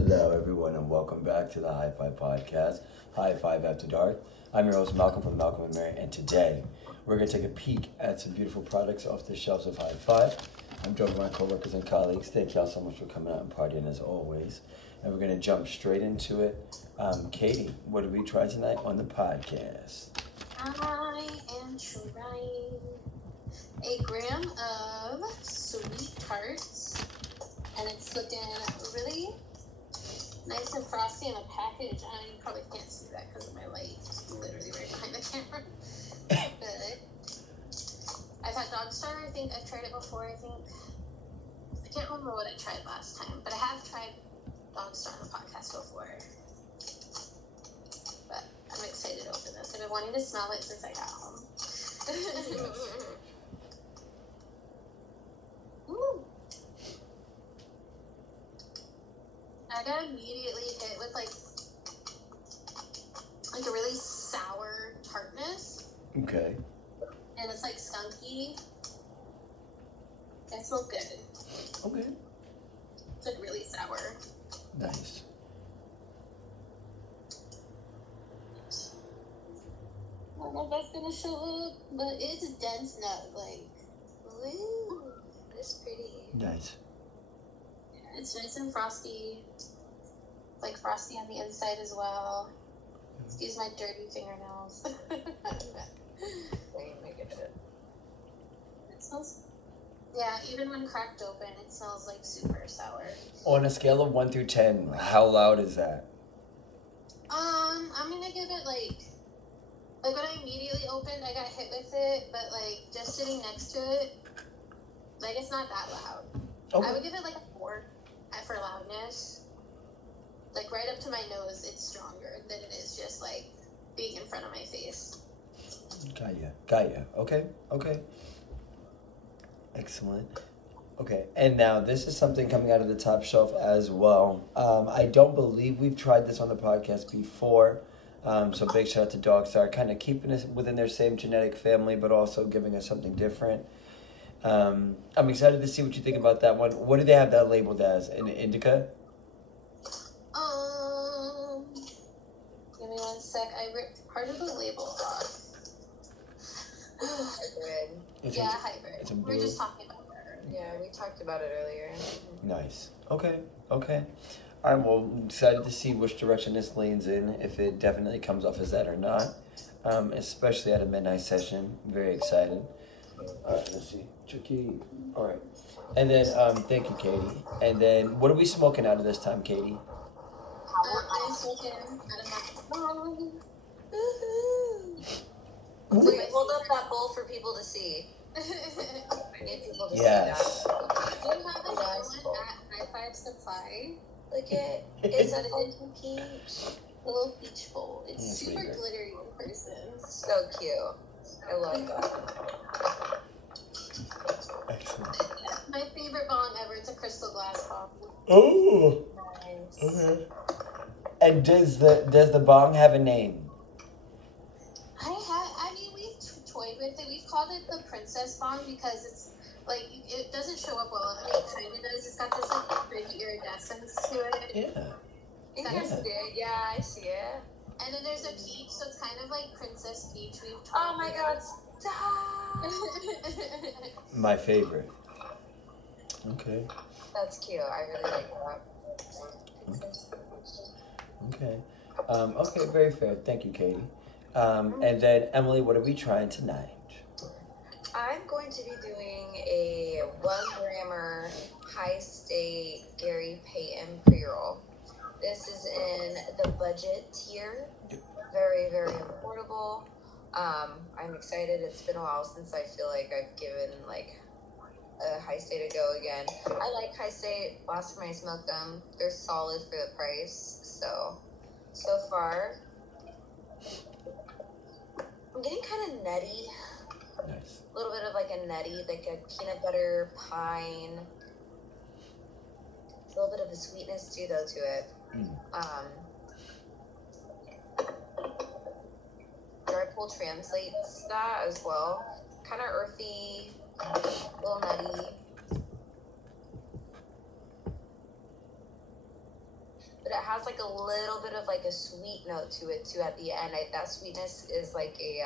Hello, everyone, and welcome back to the HIGH5 podcast, HIGH5 After Dark. I'm your host, Malcolm from Malcolm&Mary, and today we're going to take a peek at some beautiful products off the shelves of HIGH5. I'm joined by my co-workers and colleagues. Thank y'all so much for coming out and partying as always. And we're going to jump straight into it. Katie, what did we try tonight on the podcast? I am trying a gram of sweet tarts, and it's looking really nice and frosty in a package. I know you probably can't see that because of my light, literally right behind the camera. But I've had Dawgstar. I think I've tried it before. I can't remember what I tried last time, but I have tried Dawgstar on the podcast before. But I'm excited to open this. I've been wanting to smell it since I got home. Ooh. I got immediately hit with like a really sour tartness. Okay. And it's like skunky. It smells good. Okay. It's like really sour. Nice. I don't know if that's gonna show up, but it's a dense nut. Like, ooh, it's pretty. Nice. Yeah, it's nice and frosty. Like frosty on the inside as well. Excuse my dirty fingernails. It smells. Yeah, even when cracked open, it smells like super sour. On a scale of 1 through 10, how loud is that? I'm gonna give it like when I immediately opened, I got hit with it, but like just sitting next to it, like it's not that loud. Okay. I would give it like a 4 for loudness. Like right up to my nose, it's stronger than it is just like being in front of my face. Got ya. Okay. Excellent. Okay, and now this is something coming out of the top shelf as well. I don't believe we've tried this on the podcast before. So big shout out to Dawgstar, kind of keeping us within their same genetic family, but also giving us something different. I'm excited to see what you think about that one. What do they have that labeled as? An indica? Give me 1 sec. I ripped part of the label off. Yeah, hybrid. We were just talking about her. Yeah, we talked about it earlier. Nice. Okay. All right, well, I'm excited to see which direction this leans in, if it definitely comes off as that or not, especially at a midnight session. Very excited. All right, let's see. Tricky. All right. And then, thank you, Katie. And then, what are we smoking out of this time, Katie? I'm smoking out of my phone. Wait, hold up that bowl for people to see. I need people to see that. Do you have another one at HIGH5 Supply? Look at it's a little peach. A little peach bowl. It's That's super pretty good. glittery in person. So cute. I love that. Excellent. My favorite bong ever. It's a crystal glass bong. Oh. Nice. Okay. And does the bong have a name? We've toyed with it. We've called it the princess bong because it's like it doesn't show up well. I mean, it kind of does. It's got this like pretty iridescence to it. Yeah. Yeah, I see it. And then there's a peach, so it's kind of like Princess Peach. We've toyed Oh my with god, stop! My favorite. Okay. That's cute. I really like that. Okay. Okay, very fair. Thank you, Katie. And then, Emily, what are we trying tonight? I'm going to be doing a 1 grammer high state Gary Payton pre-roll. This is in the budget tier. Very, very affordable. I'm excited. It's been a while since I feel like I've given like a high state a go again. I like high state. Last time I smoked them, they're solid for the price. So far, I'm getting kind of nutty. Nice. A little bit of like a nutty, like a peanut butter pine. A little bit of a sweetness too, though, to it. Dry pull translates that as well. Kind of earthy, a little nutty. but it has like a little bit of like a sweet note to it too at the end. That sweetness is like a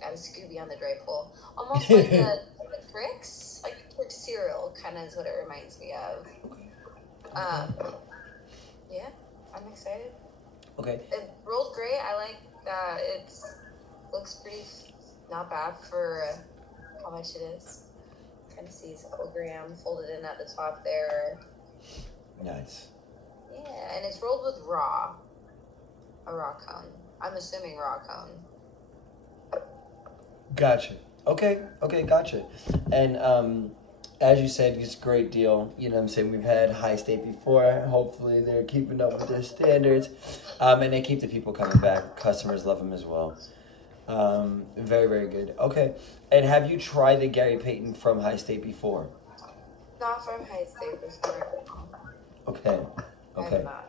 got a Scooby on the dry pull, almost like a Trix, like Trix cereal, kind of is what it reminds me of. Yeah, I'm excited. Okay. It rolled great. I like that. Looks pretty not bad for how much it is. Kind of see it's a couple gram folded in at the top there. Nice. Yeah, and it's rolled with a raw cone. I'm assuming raw cone. Gotcha. Okay, gotcha. And as you said, it's a great deal. You know what I'm saying? We've had High State before. Hopefully they're keeping up with their standards. And they keep the people coming back. Customers love them as well. Very, very good. Okay. And have you tried the Gary Payton from High State before? Not from High State before. Okay. I have not.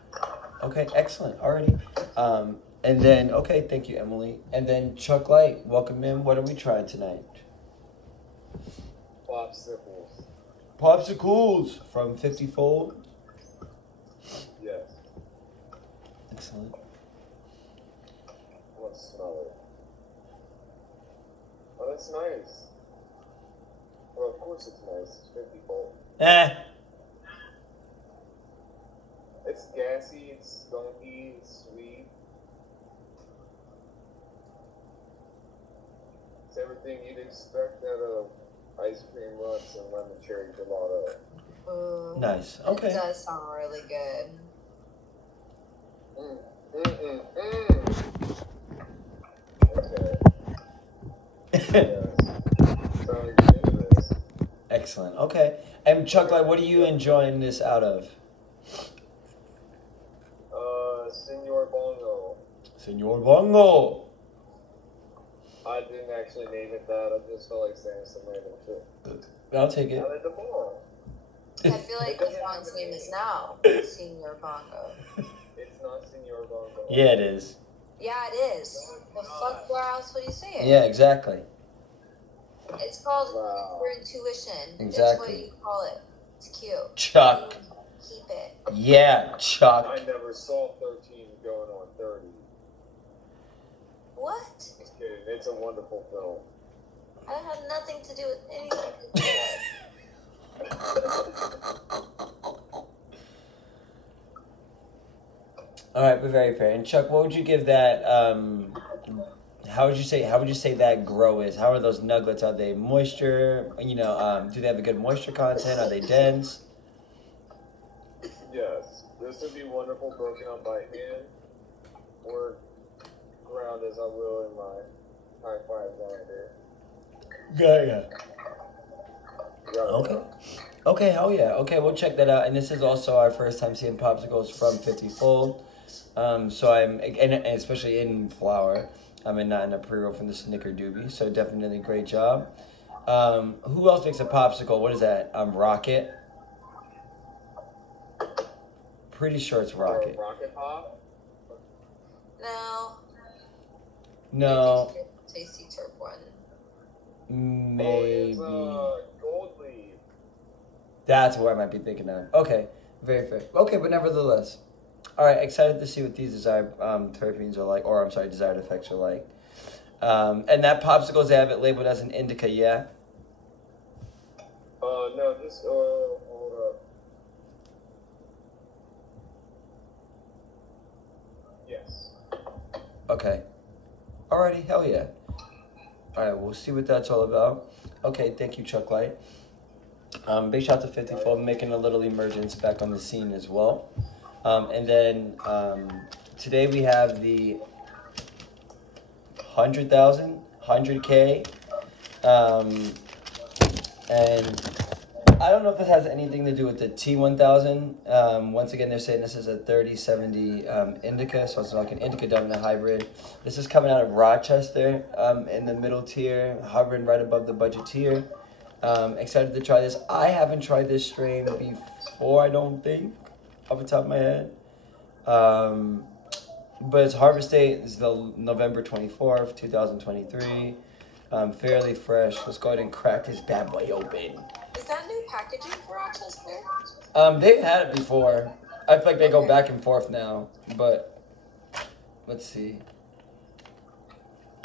Okay, excellent. Alrighty. And then, okay, thank you, Emily. And then Chuck Light, welcome in. What are we trying tonight? Popsicles. Popsicles from 50 Fold. Yes. Excellent. Let's smell it. Oh, that's nice. Well, of course it's nice. It's 50 volt. It's gassy, it's skunky, it's sweet. It's everything you'd expect out of ice cream runs and lemon cherry gelato. Ooh, Nice. Okay. It does sound really good. Okay. Sounding dangerous. Excellent. Okay. And Chuck Light, what are you enjoying this out of? Senor Bongo. Senor Bongo. I didn't actually name it that. I just felt like saying some random shit. I'll take it. I like the ball. I feel like the song's name is now Senor Bongo. It's not Senor Bongo. Yeah, it is. Yeah, it is. The fuck, where else would you say it? Yeah, exactly. It's called Wow. for intuition. Exactly. That's what you call it. It's cute. Chuck. Keep it. Yeah, Chuck. I never saw 13 going on 30. What? Just kidding. It's a wonderful film. I had nothing to do with anything you said. All right, but very fair. And Chuck, what would you give that? How would you say that grow is? How are those nuggets? Are they moisture? You know, do they have a good moisture content? Are they dense? Yes. This would be wonderful broken up by hand or ground as I will in my HIGH5 grinder. Yeah. Yeah. Okay. Okay, hell yeah. Okay, we'll check that out. And this is also our first time seeing popsicles from 50 Fold. So and especially in flour. And not in a pre-roll from the Snickerdoobie. So definitely great job. Who else makes a popsicle? What is that? Rocket. Pretty sure it's Rocket. Rocket Pop? No. No. Tasty Turp one. Maybe. Oh, it's Gold Leaf. That's what I might be thinking of. Okay, very fair. Okay, but nevertheless. All right, excited to see what these desired terpenes are like, or I'm sorry, desired effects are like. And that popsicles, they have it labeled as an indica, yeah? No, just, hold up. Yes. Okay. Alrighty, hell yeah. All right, we'll see what that's all about. Okay, thank you, Chuck Light. Big shout out to 50 Fold making a little emergence back on the scene as well. And then today we have the 100,000, 100K. And I don't know if this has anything to do with the T1000. Once again, they're saying this is a 3070 indica, so it's like an indica dominant hybrid. This is coming out of Rochester in the middle tier, hovering right above the budget tier. Excited to try this. I haven't tried this strain before, I don't think, off the top of my head. But its harvest date is the November 24th, 2023. Fairly fresh. Let's go ahead and crack this bad boy open. Is that new packaging for Rochester? They've had it before. I feel like they go back and forth now, but let's see.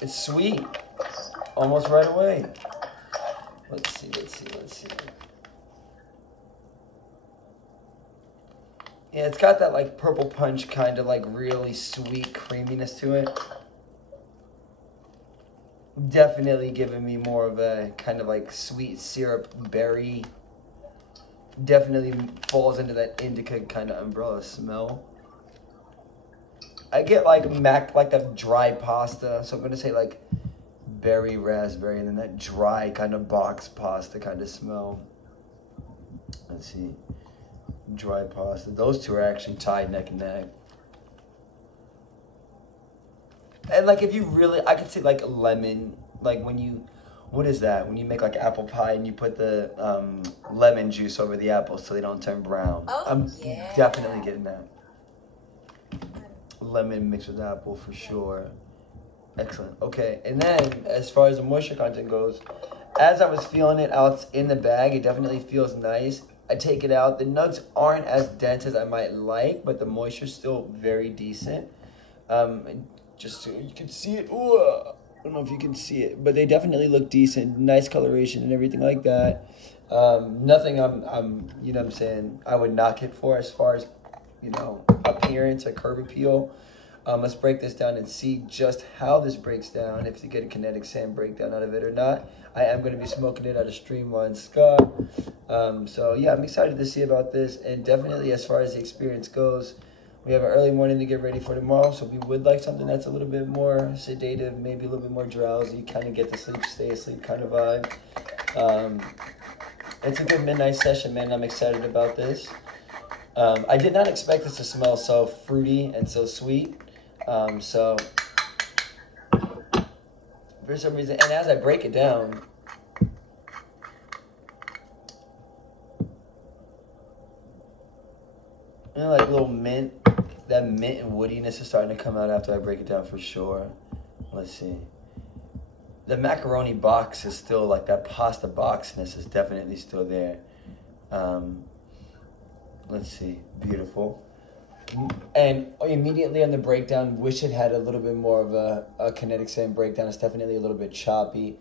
It's sweet. Almost right away. Let's see. Yeah, it's got that like purple punch kind of like really sweet creaminess to it. Definitely giving me more of a kind of like sweet syrup berry. Definitely falls into that indica kind of umbrella smell. I get like a dry pasta, so I'm gonna say like berry raspberry, and then that dry kind of box pasta kind of smell. Let's see, dry pasta. Those two are actually tied neck and neck. And like if you really, I could say like lemon, like when you, what is that? When you make like apple pie and you put the lemon juice over the apples so they don't turn brown. Oh, I'm yeah. definitely getting that. Lemon mixed with apple for sure. Excellent. Okay, and then as far as the moisture content goes, as I was feeling it out in the bag, it definitely feels nice. I take it out. The nugs aren't as dense as I might like, but the moisture's still very decent. Just so you can see it. Ooh, I don't know if you can see it, but they definitely look decent. Nice coloration and everything like that. Nothing I'm you know what I'm saying, I would knock it for as far as, you know, appearance or curb appeal. Let's break this down and see just how this breaks down, if you get a kinetic sand breakdown out of it or not. I am going to be smoking it out of Streamline Scott. So yeah, I'm excited to see about this, and definitely as far as the experience goes, we have an early morning to get ready for tomorrow, so we would like something that's a little bit more sedative, maybe a little bit more drowsy, kind of get to sleep, stay asleep kind of vibe. It's a good midnight session, man. I'm excited about this. I did not expect this to smell so fruity and so sweet. So for some reason, and as I break it down, you know, like little mint, that mint and woodiness is starting to come out after I break it down for sure. Let's see. The macaroni box is still, like that pasta boxness is definitely still there. Let's see. Beautiful. And immediately on the breakdown, wish it had a little bit more of a kinetic sand breakdown. It's definitely a little bit choppy.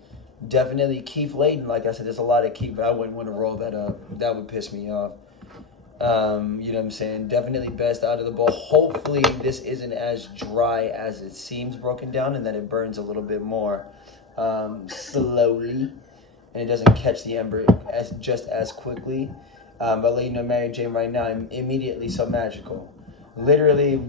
Definitely keef laden. Like I said, there's a lot of keef, but I wouldn't want to roll that up. That would piss me off. You know what I'm saying? Definitely best out of the bowl. Hopefully this isn't as dry as it seems broken down, and that it burns a little bit more slowly, and it doesn't catch the ember just as quickly. But let you know, Mary Jane, right now, I'm immediately so magical. Literally,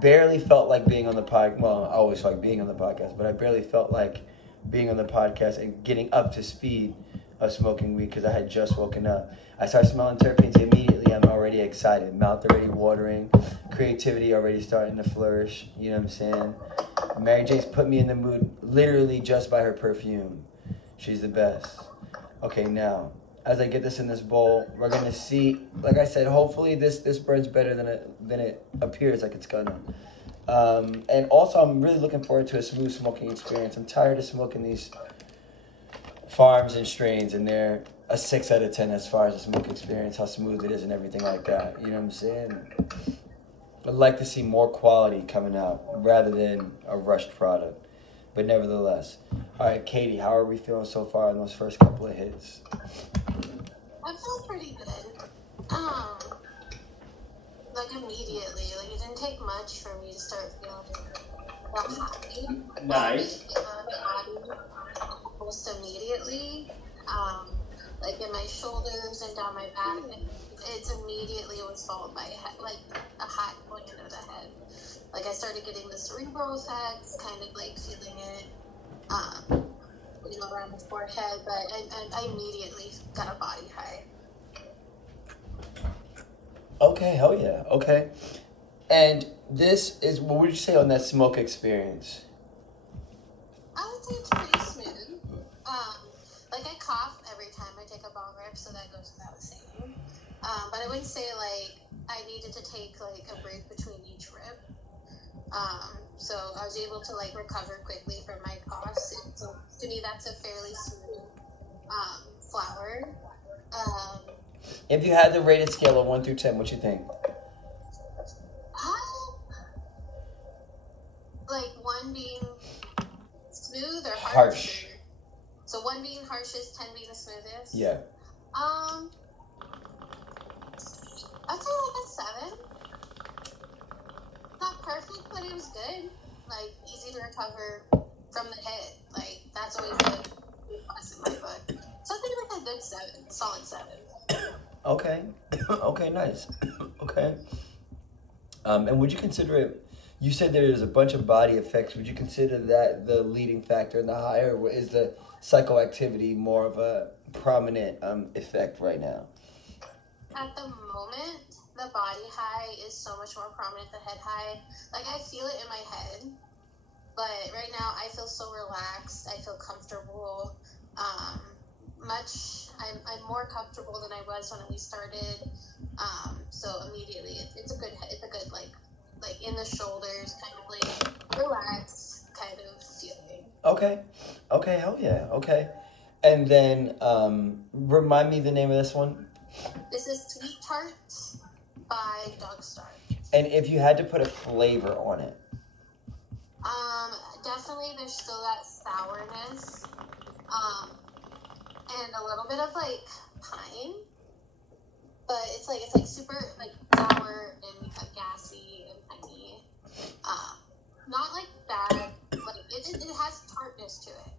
barely felt like being on the podcast. Well, I always felt like being on the podcast, but I barely felt like being on the podcast and getting up to speed of smoking weed because I had just woken up. I started smelling terpenes immediately. I'm already excited. Mouth already watering. Creativity already starting to flourish. You know what I'm saying? Mary Jane's put me in the mood literally just by her perfume. She's the best. Okay, now, as I get this in this bowl, we're going to see, like I said, hopefully this burns better than it appears like it's gonna. And also, I'm really looking forward to a smooth smoking experience. I'm tired of smoking these farms and strains, and they're a 6 out of 10 as far as the smoke experience, how smooth it is and everything like that. You know what I'm saying? I'd like to see more quality coming out rather than a rushed product. But nevertheless. All right, Katie, how are we feeling so far in those first couple of hits? I feel pretty good. Like immediately, like it didn't take much for me to start feeling the high. Nice. Almost immediately. Like in my shoulders and down my back, it's immediately was followed by like a high going into the head. Like I started getting the cerebral effects, kind of like feeling it, you know, around the forehead, but I immediately got a body high. Okay, hell yeah. Okay. And this is, what would you say on that smoke experience? I would say it's pretty smooth. Like I cough every time I take a bong rip, so that goes without saying. But I wouldn't say like I needed to take like a break between each rip. So I was able to like recover quickly from my coughs. And so to me, that's a fairly smooth flower. If you had the rated scale of 1 through 10, what you think? Like 1 being smooth or Harsh. So 1 being harshest, 10 being the smoothest. Yeah. I'd say like a 7. Not perfect, but it was good. Like easy to recover from the hit. Like that's always a plus in my book. Something like a good 7, solid 7. Okay. Okay, nice. Okay. And would you consider it, you said there's a bunch of body effects, would you consider that the leading factor in the high, or is the psychoactivity more of a prominent effect right now? At the moment, the body high is so much more prominent than the head high. Like I feel it in my head, but right now I feel so relaxed. I feel comfortable. I'm more comfortable than I was when we started. So immediately it's a good like in the shoulders, kind of like relaxed kind of feeling. Okay, hell yeah, okay. And then remind me the name of this one. This is Sweet Tarts by Dawgstar. And if you had to put a flavor on it? Definitely there's still that sourness. And a little bit of like pine. But it's like super like sour and gassy and piney. Not like bad. Like it has tartness to it.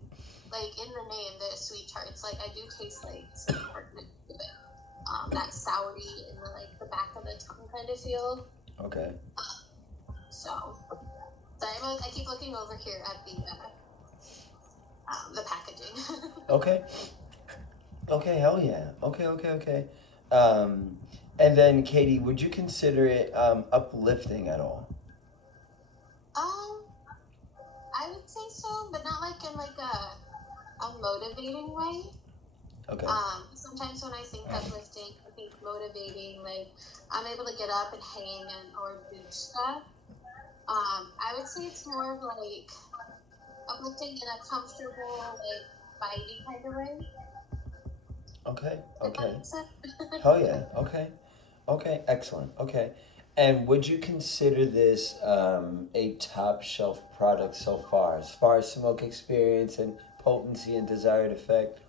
Like in the name, the Sweet Tarts. Like I do taste like some tartness to it. That soury in the back of the tongue kind of feel. Okay. So I keep looking over here at the packaging. Okay, hell yeah. Okay. And then Katie, would you consider it uplifting at all? I would say so, but not like in like a motivating way. Okay. Sometimes when I think uplifting, I think motivating, like I'm able to get up and hang or do stuff. I would say it's more of like uplifting in a comfortable, like vibey kind of way. Okay. Hell yeah. Okay. Excellent. Okay. And would you consider this a top shelf product so far as smoke experience and potency and desired effect?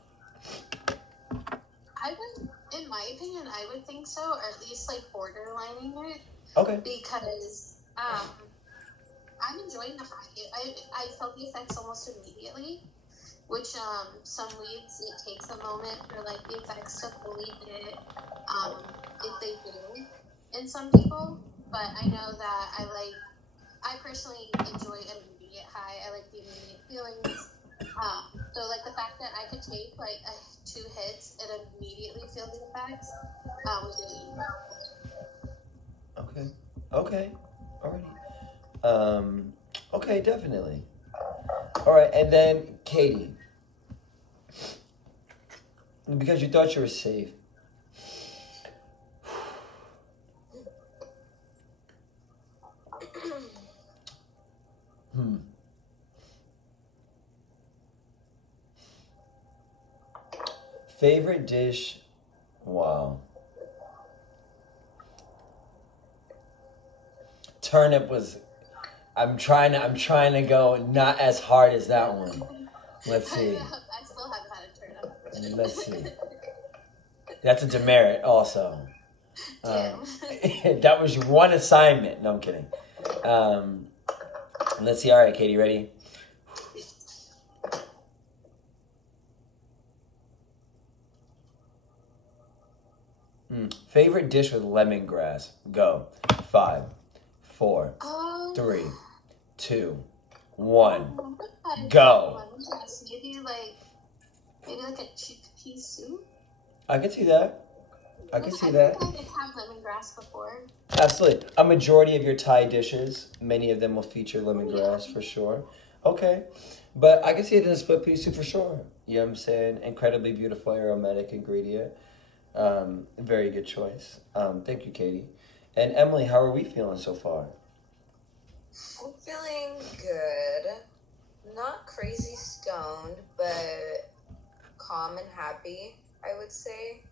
In my opinion, I would think so, or at least like borderlining it. Okay. Because I'm enjoying the high. I felt the effects almost immediately, which some weeds it takes a moment for like the effects to fully hit. If they do, in some people, but I know that I personally enjoy an immediate high. I like the immediate feelings. So like the fact that I could take like 2 hits and immediately feel the effects was really Okay. Alrighty. Okay, definitely. All right, and then Katie, because you thought you were safe. Favorite dish? Wow. Turnip was. I'm trying to go not as hard as that one. Let's see. I still haven't had a turnip. Let's see. That's a demerit also. That was one assignment. No, I'm kidding. Let's see. All right, Katie, ready? Favorite dish with lemongrass? Go. 5, 4, 3, 2, 1. Go. Maybe like a chickpea soup. I could see that. I I've had lemongrass before. Absolutely. A majority of your Thai dishes, many of them will feature lemongrass for sure. Okay. But I can see it in a split pea soup for sure. You know what I'm saying? Incredibly beautiful aromatic ingredient. Very good choice. Thank you, Katie. And Emily, how are we feeling so far? I'm feeling good. Not crazy stoned, but calm and happy, I would say.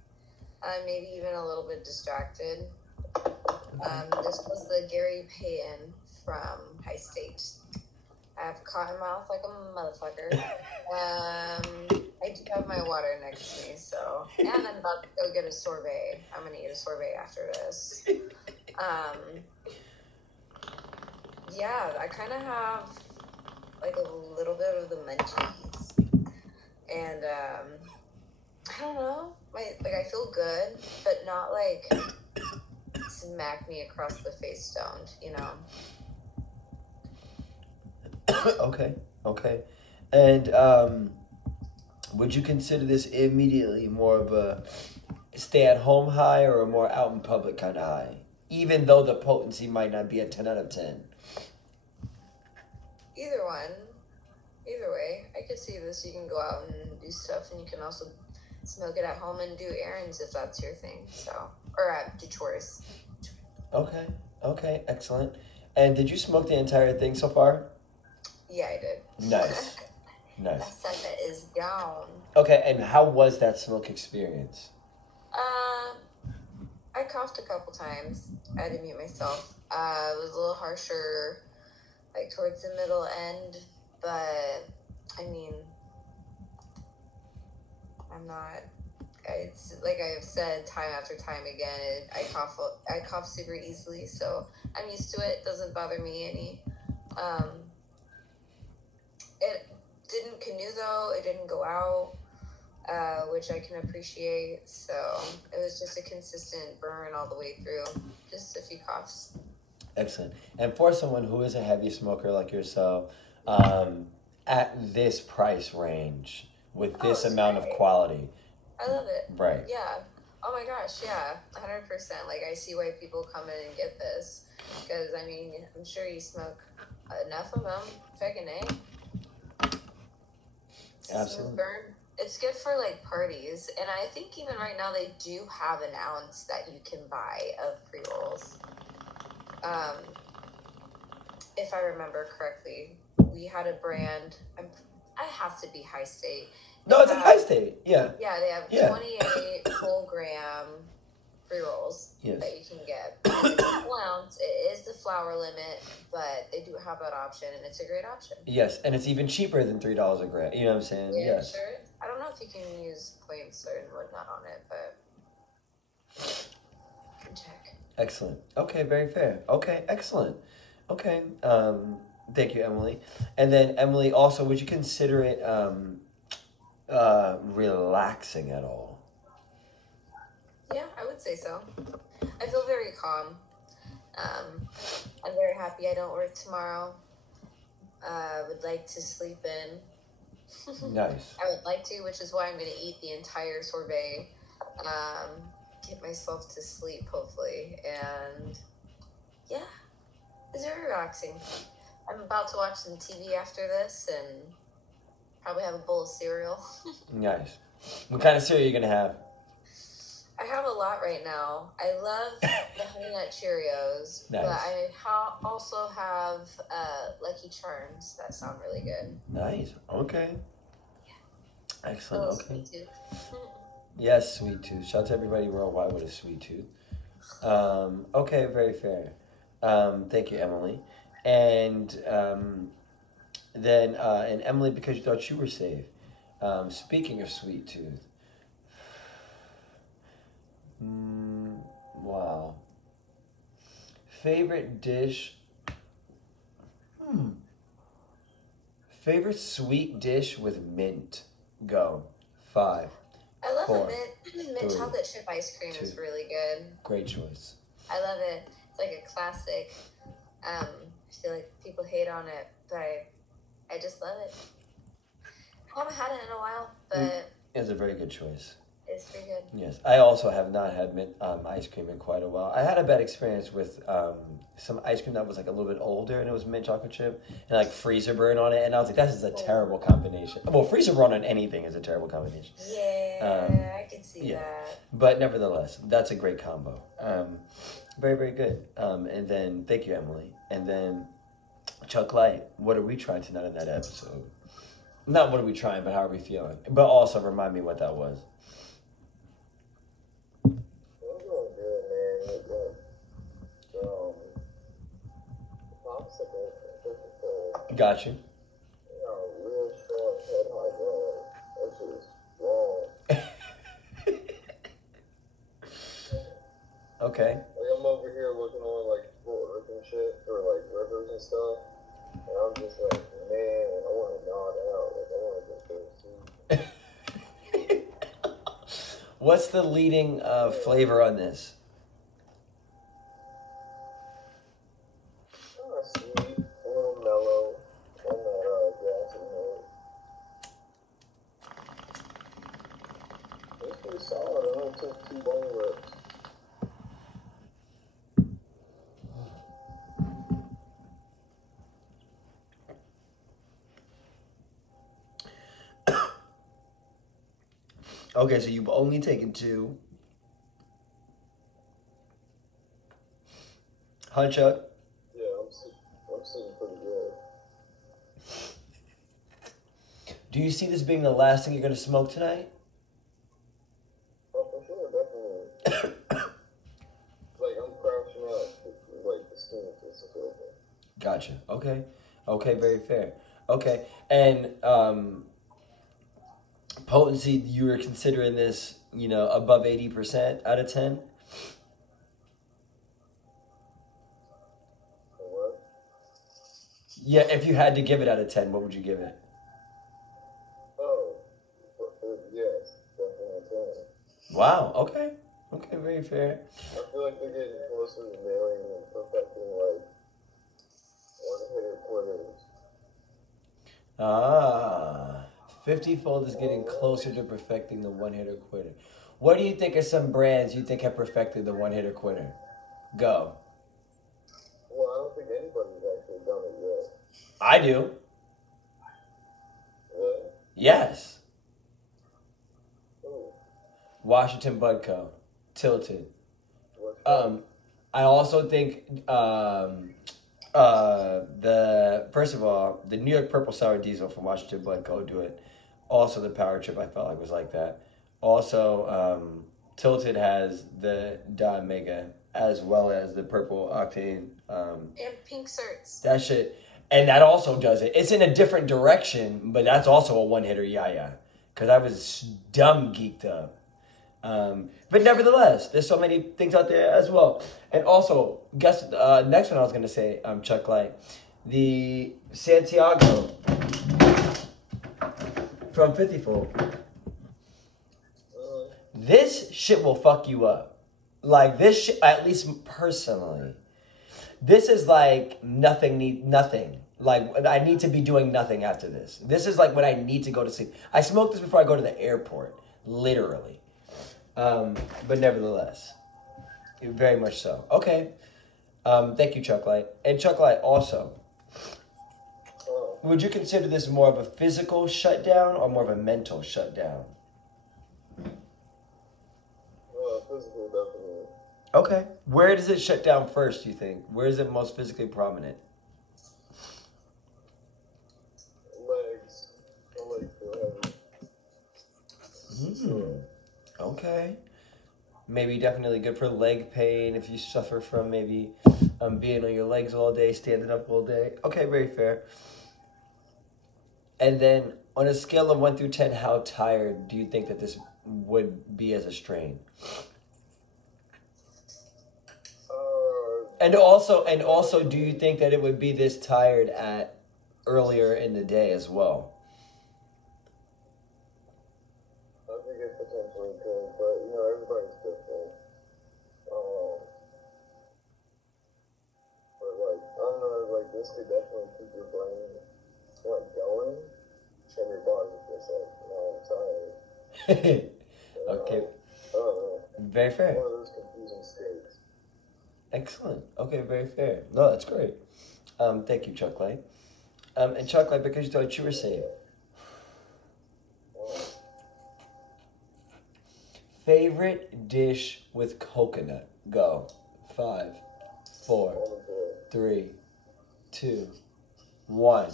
Maybe even a little bit distracted. This was the Gary Payton from High State. I have cotton mouth like a motherfucker. I do have my water next to me, so. And I'm about to go get a sorbet. I'm going to eat a sorbet after this. Yeah, I kind of have like a little bit of the munchies. And I don't know. I feel good, but not like smack me across the face stoned, you know? Okay. And would you consider this immediately more of a stay-at-home high or a more out in public kind of high? Even though the potency might not be a 10 out of 10. Either one. Either way. I could see this. You can go out and do stuff, and you can also smoke it at home and do errands if that's your thing. So, or do chores. Okay, excellent. And did you smoke the entire thing so far? Yeah, I did. Nice. That sucker is gone. Okay, and how was that smoke experience? I coughed a couple times. I had to mute myself. It was a little harsher, like towards the middle end, but I mean, I'm not. It's like I've said time after time again. I cough super easily, so I'm used to it. It doesn't bother me any. It didn't canoe though. It didn't go out, which I can appreciate. So it was just a consistent burn all the way through. Just a few coughs. Excellent. And for someone who is a heavy smoker like yourself, at this price range, with this amount of quality. I love it. Right. Yeah. Oh my gosh, yeah. 100%. Like, I see why people come in and get this. Because, I mean, I'm sure you smoke enough of them. Fucking A. Absolutely. Burn. It's good for, like, parties. And I think even right now they do have an ounce that you can buy of pre-rolls. If I remember correctly, we had a brand. I have to be High State. No, it's a High State. Yeah. Yeah, they have 28 full gram pre-rolls that you can get. It's a full ounce. It is the flour limit, but they do have that option, and it's a great option. Yes, and it's even cheaper than $3 a gram. You know what I'm saying? Yeah, yes. Sure. I don't know if you can use points or whatnot on it, but you can check. Excellent. Okay, very fair. Okay, excellent. Okay, thank you, Emily. And then, Emily, also, would you consider it relaxing at all? Yeah, I would say so. I feel very calm. I'm very happy I don't work tomorrow. Would like to sleep in. Nice. I would like to, which is why I'm going to eat the entire sorbet. Get myself to sleep, hopefully. And yeah, it's very relaxing. I'm about to watch some TV after this and probably have a bowl of cereal. Nice. What kind of cereal are you going to have? I have a lot right now. I love the Honey Nut Cheerios, nice. But I also have Lucky Charms that sound really good. Nice. Okay. Yeah. Excellent. Okay. Sweet tooth. Yes, sweet tooth. Shout out to everybody worldwide with a sweet tooth. Okay, very fair. Thank you, Emily. And then, and Emily, because you thought you were safe. Speaking of sweet tooth. Wow. Favorite dish? Favorite sweet dish with mint? Go. 5. I love 4, a mint chocolate chip ice cream 2. is really good. Great choice. I love it. It's like a classic. I feel like people hate on it, but I just love it. I haven't had it in a while, but it's a very good choice. It's pretty good. Yes, I also have not had mint ice cream in quite a while. I had a bad experience with some ice cream that was like a little bit older, and it was mint chocolate chip and like freezer burn on it, and I was like, "That is a terrible combination." Well, freezer burn on anything is a terrible combination. Yeah, I can see that. But nevertheless, that's a great combo. Very, very good. And then thank you, Emily. And then Chuck Light, what are we trying tonight in that episode? Not what are we trying, but how are we feeling? But also remind me what that was. I'm doing good, man. It's Popsicles. Got you. Real strong head high ground. That shit is strong. Okay. Like, I'm over here looking on, like, Fort Worth and shit, or, like, rivers and stuff. And I'm just like, man, I want to nod out. Like, I want to get those. What's the leading flavor on this? Kind of sweet, a little mellow, on that grassy note. It's pretty solid. I don't take 2 bone rips. Okay, so you've only taken 2. Huh, Chuck? Yeah, I'm sitting pretty good. Do you see this being the last thing you're going to smoke tonight? Oh, for sure, definitely. Like, I'm crouching up, like, the skin is open. Gotcha. Okay. Okay, very fair. Okay, and potency, you were considering this, above 80% out of 10? What? Yeah, if you had to give it out of 10, what would you give it? Oh, yes, definitely 10. Wow, okay. Okay, very fair. I feel like they're getting closer to nailing and perfecting, like, one-hitter quitters. 50-fold is getting closer to perfecting the one-hitter quitter. What do you think are some brands you think have perfected the one-hitter quitter? Go. Well, I don't think anybody's actually done it yet. I do. Really? Yes. Ooh. Washington Bud Co. Tilted. What's that? I also think first of all, the New York Purple Sour Diesel from Washington Bud Co. do it. Also, the Power Trip I felt like was like that. Also, Tilted has the Don Mega as well as the Purple Octane. And pink certs. That shit, and that also does it. It's in a different direction, but that's also a one-hitter, yeah. Because I was dumb geeked up. But nevertheless, there's so many things out there as well. And also, guess next one I was gonna say, Chuck Light, the Santiago from 50-fold. This shit will fuck you up. Like this shit, at least personally. This is like nothing. Like I need to be doing nothing after this. This is like when I need to go to sleep. I smoke this before I go to the airport, literally. But nevertheless, very much so. Okay. Thank you, Chuck Light. And Chuck Light also. Would you consider this more of a physical shutdown or more of a mental shutdown? Physical, definitely. Okay. Where does it shut down first, do you think? Where is it most physically prominent? Legs. My legs feel heavy. Okay. Maybe definitely good for leg pain if you suffer from maybe being on your legs all day, standing up all day. Okay, very fair. And then on a scale of 1 through 10, how tired do you think that this would be as a strain? And also, do you think that it would be this tired at earlier in the day as well? I think it potentially could, but everybody's different. But like, I don't know, like this could definitely keep your brain like going, and your body's just like, I'm tired. Okay. I don't know. Very fair. One of those confusing states. Excellent. Okay, very fair. No, that's great. Thank you, Chuck Light. And Chuck Light, because you thought you were safe. Favorite dish with coconut? Go. 5, 4, 3, 2, One.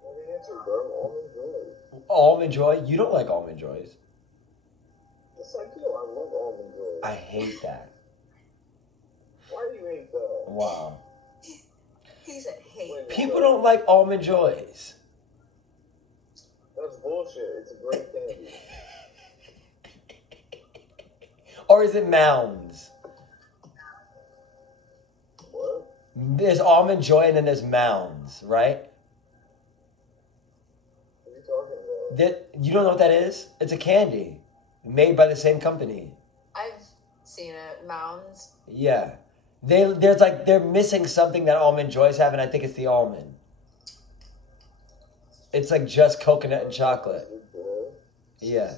What the answer, bro? Almond Joy. Almond Joy? You don't like Almond Joys. Yes, I do. I love Almond Joy. I hate that. Why do you hate that? Wow. He said, "Hey." People don't like Almond Joys. That's bullshit. It's a great candy. Or is it Mounds? What? There's Almond Joy and then there's Mounds, right? What are you talking about? You don't know what that is? It's a candy made by the same company. I've seen it. Mounds. Yeah. They're missing something that Almond Joys have, and I think it's the almond. It's like just coconut and chocolate. Yeah.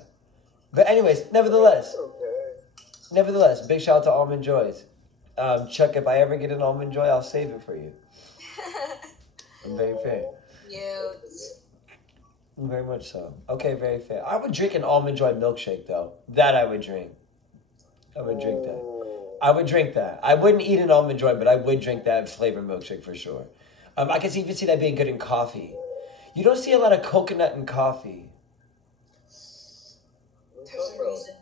But anyways, nevertheless, big shout out to Almond Joys. Chuck, if I ever get an Almond Joy, I'll save it for you. I'm very fair. Cute. Very much so. Okay, very fair. I would drink an Almond Joy milkshake, though. That I would drink. I would drink that. I would drink that. I wouldn't eat an Almond Joy, but I would drink that flavor milkshake for sure. I can even see that being good in coffee. You don't see a lot of coconut in coffee. There's a reason.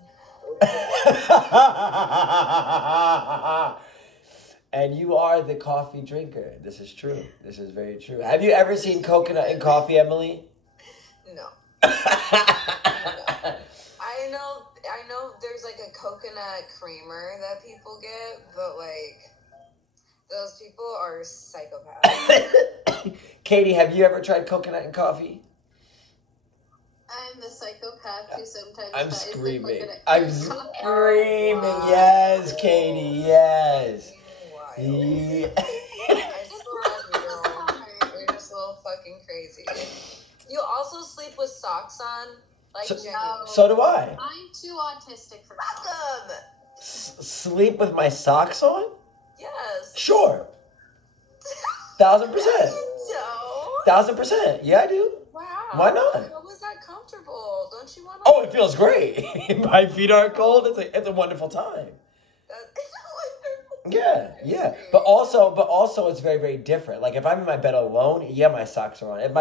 And you are the coffee drinker. This is true. This is very true. Have you ever seen coconut in coffee, Emily? No. I know there's like a coconut creamer that people get, but like those people are psychopaths. Katie, have you ever tried coconut in coffee? I'm the psychopath who sometimes I'm tries to screaming. coconut I'm cream. screaming. Wow. Yes, Katie. Yes. Wild. Yeah. I swear, you're just a little fucking crazy. You also sleep with socks on, like genuinely. So do I. I'm too autistic for that. Malcolm! Sleep with my socks on? Yes. Sure. 1000%. So? 1000%. Yeah, I do. Wow. Why not? How was that comfortable? Don't you want to? Oh, it feels great. My feet aren't cold. It's a wonderful time. Yeah, yeah. But also it's very, very different. Like if I'm in my bed alone, yeah, my socks are on. If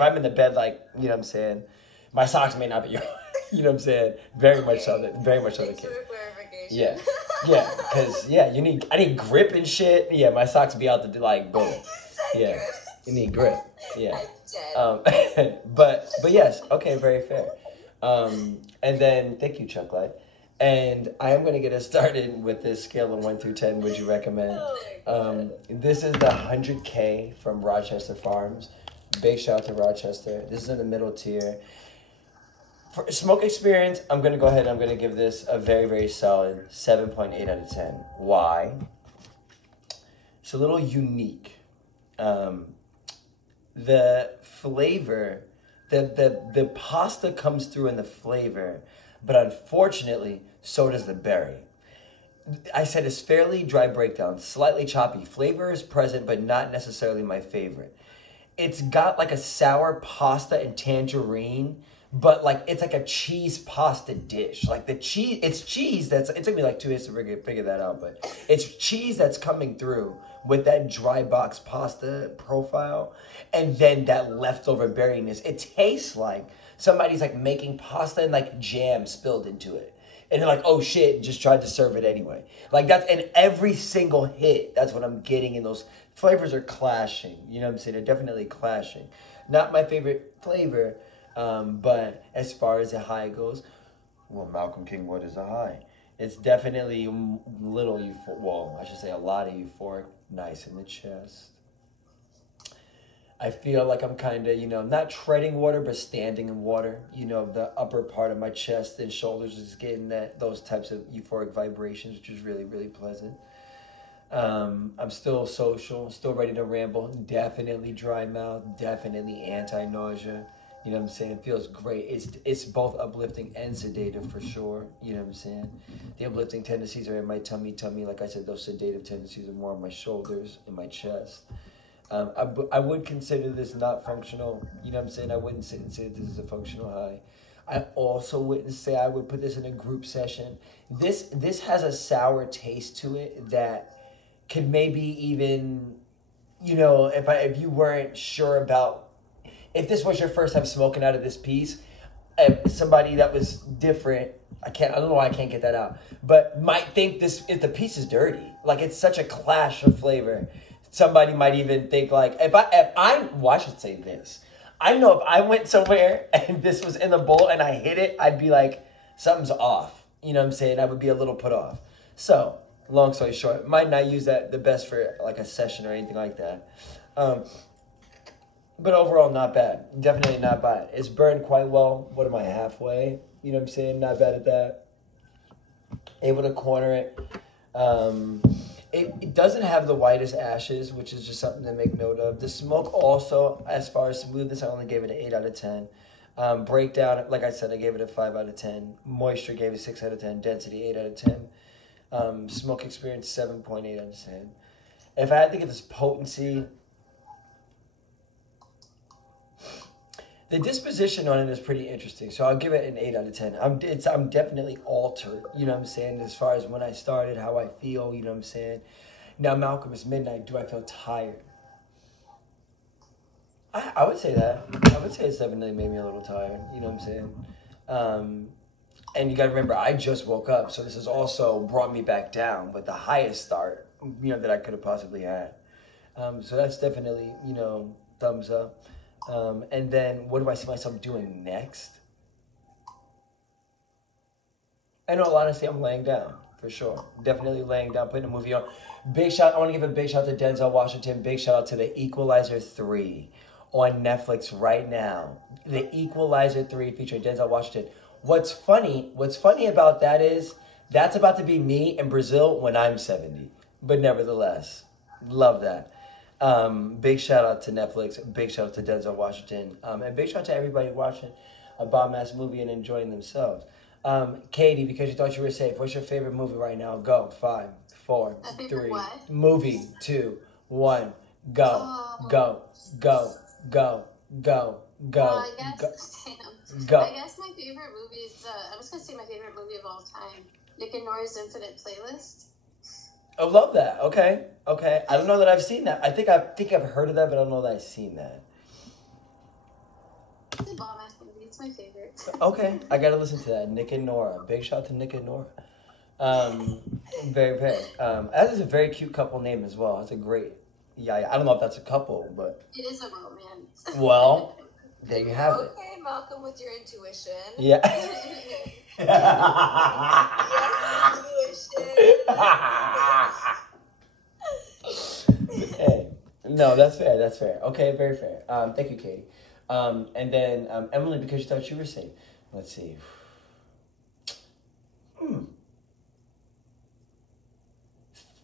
I'm in the bed, like, you know what I'm saying, my socks may not be on. You know what I'm saying? Very much so the Thanks case. for the clarification. Yeah. Yeah, because I need grip and shit. Yeah, my socks be out to like boom. Yeah. You need grip. Yeah. I'm dead. But yes, okay, very fair. And then thank you, Chuck Light. And I am going to get us started with this scale of 1 through 10. Would you recommend? This is the 100K from Rochester Farms. Big shout out to Rochester. This is in the middle tier. For smoke experience, I'm going to go ahead and I'm going to give this a very, very solid 7.8 out of 10. Why? It's a little unique. The flavor, the pasta comes through in the flavor, but unfortunately, so does the berry. I said it's fairly dry breakdown, slightly choppy. Flavor is present, but not necessarily my favorite. It's got like a sour pasta and tangerine, but like it's like a cheese pasta dish. Like it's cheese it took me like 2 days to figure that out, but it's cheese that's coming through with that dry box pasta profile, and then that leftover berryness. It tastes like somebody's like making pasta and like jam spilled into it. And they're like, oh shit, just tried to serve it anyway. Like that's in every single hit. That's what I'm getting, and those flavors are clashing. You know what I'm saying? They're definitely clashing. Not my favorite flavor, but as far as the high goes, well, Malcolm King, what is a high? It's definitely a lot of euphoric, nice in the chest. I feel like I'm kind of, not treading water, but standing in water. The upper part of my chest and shoulders is getting those types of euphoric vibrations, which is really, really pleasant. I'm still social, still ready to ramble. Definitely dry mouth, definitely anti-nausea. You know what I'm saying? It feels great. It's both uplifting and sedative for sure. You know what I'm saying? The uplifting tendencies are in my tummy. Like I said, those sedative tendencies are more on my shoulders and my chest. I would consider this not functional. You know what I'm saying? I wouldn't sit and say this is a functional high. I also wouldn't say I would put this in a group session. This has a sour taste to it that could maybe even you know, if you weren't sure about, if this was your first time smoking out of this piece, somebody that was different, I don't know why I can't get that out, but might think if the piece is dirty. Like, it's such a clash of flavor. Somebody might even think, like, well, I should say this. I know if I went somewhere and this was in the bowl and I hit it, I'd be like, something's off. You know what I'm saying? I would be a little put off. So, long story short, might not use that the best for like a session or anything like that. But overall, not bad. Definitely not bad. It's burned quite well. What am I, halfway? You know what I'm saying? Not bad at that. Able to corner it. It doesn't have the whitest ashes, which is just something to make note of. The smoke also, as far as smoothness, I only gave it an 8 out of 10. Breakdown, like I said, I gave it a 5 out of 10. Moisture gave it 6 out of 10. Density, 8 out of 10. Smoke experience, 7.8 out of 10. If I had to give this potency, the disposition on it is pretty interesting, so I'll give it an 8 out of 10. I'm definitely altered, you know what I'm saying, as far as when I started, how I feel, you know what I'm saying. Now, Malcolm, it's midnight. Do I feel tired? I would say that. I would say it's definitely made me a little tired, you know what I'm saying. And you got to remember, I just woke up, so this has also brought me back down with the highest start, you know, that I could have possibly had. So that's definitely, you know, thumbs up. And then what do I see myself doing next? In all honesty, I'm laying down, for sure. Definitely laying down, putting a movie on. I want to give a big shout out to Denzel Washington. Big shout out to The Equalizer 3 on Netflix right now. The Equalizer 3 featuring Denzel Washington. What's funny about that is that's about to be me in Brazil when I'm 70. But nevertheless, love that. Big shout out to Netflix. Big shout out to Denzel Washington. And big shout out to everybody watching a bomb-ass movie and enjoying themselves. Katie, because you thought you were safe, what's your favorite movie right now? Go. 5, 4, 3. What? Movie. 2, 1. Go. Go. Go. Go. Go. Go. I guess, Go. I guess my favorite movie is I was gonna say my favorite movie of all time, Nick and Nora's Infinite Playlist. I love that. Okay. I don't know that I've seen that. I think I've heard of that, but I don't know that I've seen that. It's a bomb ass movie. It's my favorite. Okay, I gotta listen to that. Nick and Nora. Big shout out to Nick and Nora. Very. That is a very cute couple name as well. It's a great. Yeah, I don't know if that's a couple, but. It is a romance. Well, there you have it. Okay, Malcolm, with your intuition. Yeah. Hey, no, that's fair. Okay, very fair. Thank you, Katie. And then Emily, because you thought you were safe. Let's see.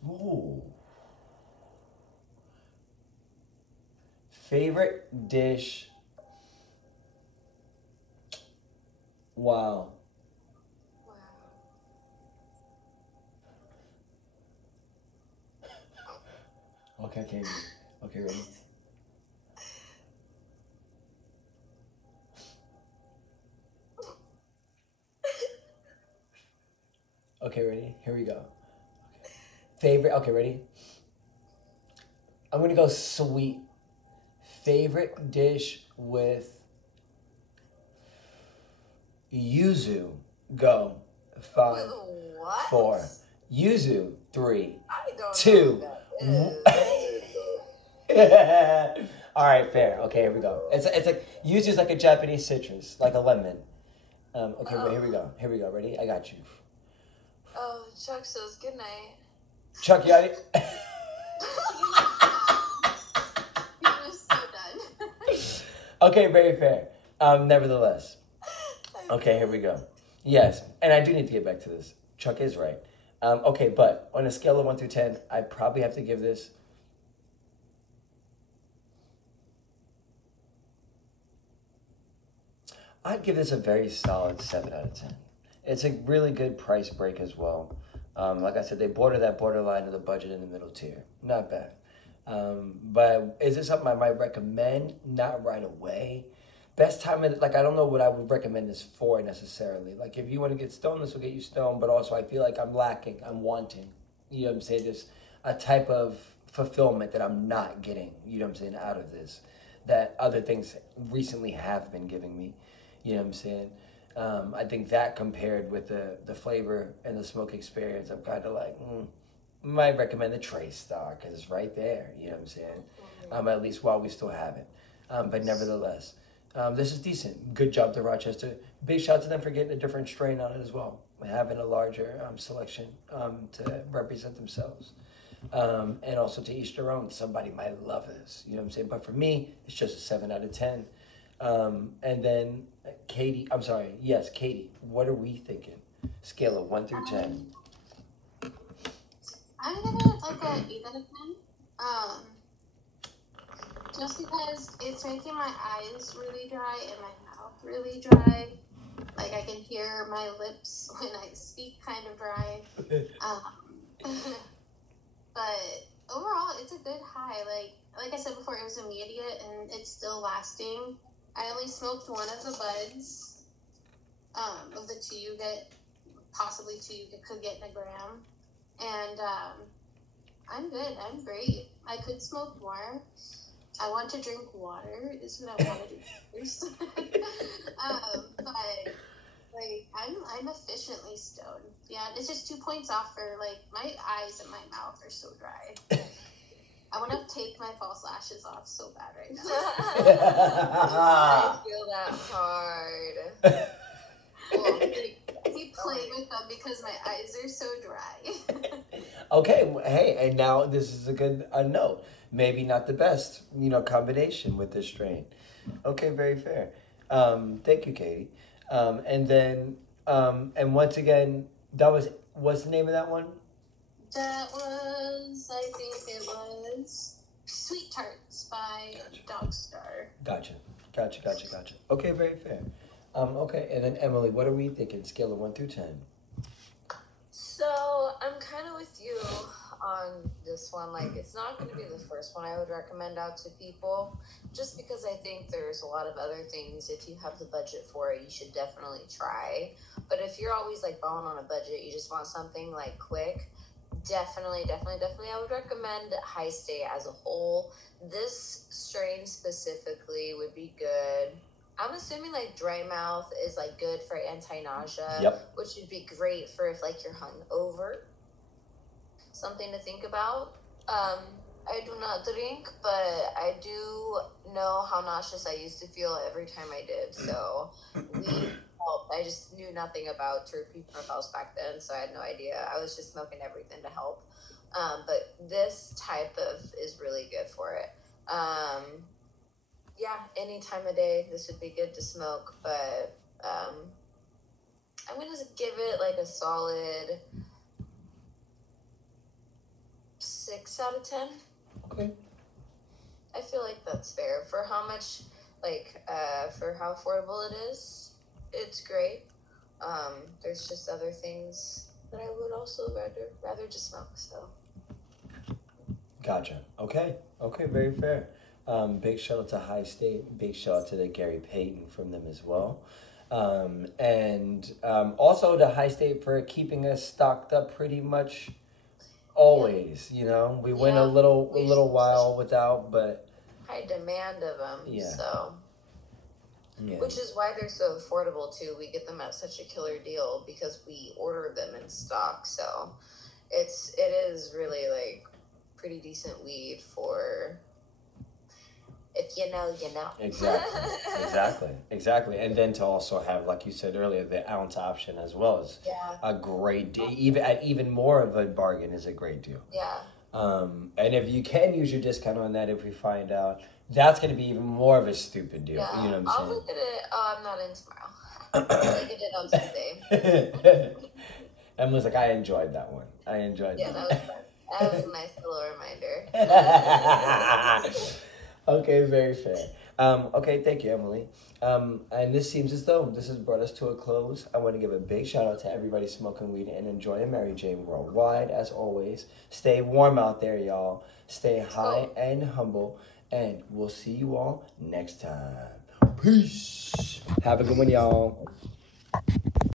Ooh. Favorite dish. Wow. Okay, Katie. Okay, ready? Okay, ready? Here we go. Favorite, okay, ready? I'm gonna go sweet. Favorite dish with yuzu. Go. 5, What? 4. Yuzu. 3, I don't 2. know what that is. All right, fair. Okay, here we go. It's like yuzu's like a Japanese citrus, like a lemon. Okay, but here we go. Ready? I got you. Oh, Chuck says good night. Chuck, you got it? He was so done. Okay, very fair. Nevertheless. Okay, here we go. Yes, and I do need to get back to this. Chuck is right. Okay, but on a scale of 1 through 10, I probably have to give this. I'd give this a very solid 7 out of 10. It's a really good price break as well. Like I said, they border that borderline of the budget in the middle tier. Not bad. But is it something I might recommend? Not right away. Best time, like, I don't know what I would recommend this for necessarily. Like, if you want to get stoned, this will get you stoned. But also, I feel like I'm lacking. I'm wanting. You know what I'm saying? Just a type of fulfillment that I'm not getting, you know what I'm saying, out of this, that other things recently have been giving me, you know what I'm saying. I think that compared with the flavor and the smoke experience, I'm kind of like, might recommend the Trace Star because it's right there, you know what I'm saying, at least while we still have it. But nevertheless, this is decent. Good job to Rochester. Big shout out to them for getting a different strain on it as well, having a larger selection to represent themselves. And also to each their own. Somebody might love this, you know what I'm saying? But for me, it's just a 7 out of 10. And then Katie, Katie, what are we thinking? Scale of 1 through 10. I'm gonna like a 8 out of 10. Just because it's making my eyes really dry and my mouth really dry. Like I can hear my lips when I speak kind of dry. But overall, it's a good high. Like I said before, it was immediate and it's still lasting. I only smoked one of the buds of the 2 you get, possibly 2 you could get in a gram. And I'm good. I'm great. I could smoke more. I want to drink water. Is what I want to do first. But like I'm efficiently stoned. Yeah, it's just 2 points off for like my eyes and my mouth are so dry. I want to take my false lashes off so bad right now. I feel that hard. Well, I keep playing with them because my eyes are so dry. Okay, hey, and now this is a good note. Maybe not the best, combination with this strain. Okay, very fair. Thank you, Katie. And then, and once again, what's the name of that one? That was, I think it was Sweet Tarts by Dawgstar. Gotcha. Okay, very fair. Okay, and then Emily, what are we thinking? Scale of 1 through 10. So I'm kind of with you on this one. Like, it's not going to be the first one I would recommend out to people, just because I think there's a lot of other things. If you have the budget for it, you should definitely try. But if you're always like balling on a budget, you just want something like quick, definitely I would recommend High State as a whole. This strain specifically would be good. I'm assuming like dry mouth is like good for anti-nausea. Yep. Which would be great for if like you're hungover. Something to think about. I do not drink, but I do know how nauseous I used to feel every time I did. So we helped. I just knew nothing about terpene profiles back then, so I had no idea. I was just smoking everything to help. But this type of is really good for it. Yeah, any time of day, this would be good to smoke. But I'm going to give it like a solid 6 out of 10. Okay. I feel like that's fair for how much, for how affordable it is. It's great. There's just other things that I would also rather just smoke. So. Gotcha. Okay, very fair. Big shout out to High State. Big shout out to the Gary Payton from them as well. And also to High State for keeping us stocked up pretty much always. We went a little while without, but high demand of them. Yeah. So. Yeah. Which is why they're so affordable too. We get them at such a killer deal because we order them in stock. So it is really like pretty decent weed for if you know, you know. Exactly. And then to also have, like you said earlier, the ounce option as well is a great deal. Even more of a bargain is a great deal. Yeah. And if you can use your discount on that, if we find out, that's going to be even more of a stupid deal. Yeah. You know what I'm I'll saying? look at it. Oh, I'm not in tomorrow. I'll look at it on Tuesday. Emily's like, I enjoyed that one. Yeah, that was fun. That was a nice little reminder. Okay, very fair. Okay, thank you, Emily. And this seems as though this has brought us to a close. I want to give a big shout out to everybody smoking weed and enjoying Mary Jane worldwide. As always, stay warm out there, y'all. Stay high and humble. And we'll see you all next time. Peace. Have a good one, y'all.